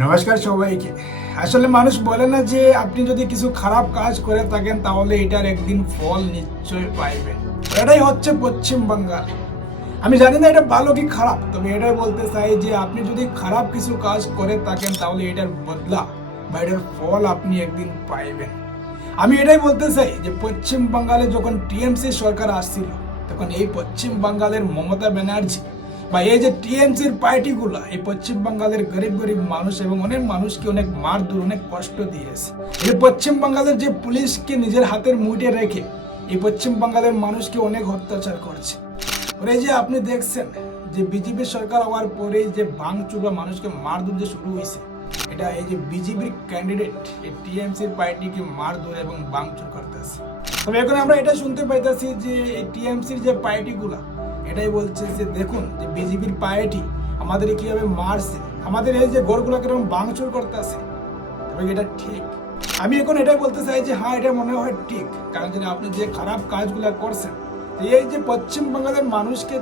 নমস্কার সবাইকে। আসলে মানুষ বলে না যে আপনি যদি কিছু খারাপ কাজ করে থাকেন তাহলে এটার একদিন ফল নিশ্চয় পাইবেন। এটাই হচ্ছে পশ্চিম বাংলা। আমি জানি না এটা ভালো কি খারাপ, তবে এটাই বলতে চাই যে আপনি যদি খারাপ কিছু কাজ করে থাকেন তাহলে এটার বদলা বা এটার ফল আপনি একদিন পাইবেন। আমি এটাই বলতে চাই যে পশ্চিম বাংলায় যখন টিএমসি সরকার আসছিল তখন এই পশ্চিম বাংলার মমতা ব্যানার্জি বা এই যে টিএমসির পার্টিগুলো এই পশ্চিম বাংলার গরিব গরিব মানুষ এবং অনেক মানুষকে অনেক মারধর অনেক কষ্ট দিয়েছে। এই পশ্চিম বাংলার যে পুলিশকে নিজের হাতের মুঠে রেখে এই পশ্চিম বাংলার মানুষকে অনেক অত্যাচার করছে। এই যে আপনি দেখছেন যে বিজেপি সরকার হওয়ার পরেই যে ভাঙচুর বা মানুষকে মারধর যে শুরু হয়েছে, এটা এই যে বিজেপির ক্যান্ডিডেট এই টিএমসির পার্টিকে মারধর এবং ভাঙচুর করতেছে। তবে এখন আমরা এটা শুনতে পাইতেছি যে এই টিএমসির যে পার্টিগুলা এটাই বলছে যে দেখুন যে বিজেপির পার্টি আমাদের কিভাবে মারছে, আমাদের এই যে ঘরগুলোকে এরকম ভাঙচুর করতেছে। তবে এটা ঠিক? আমি এখন এটাই বলতে চাই যে হ্যাঁ, এটা মনে হয় ঠিক, কারণ আপনি যে খারাপ কাজগুলা করছেন এই যে পশ্চিম বাংলার মানুষকে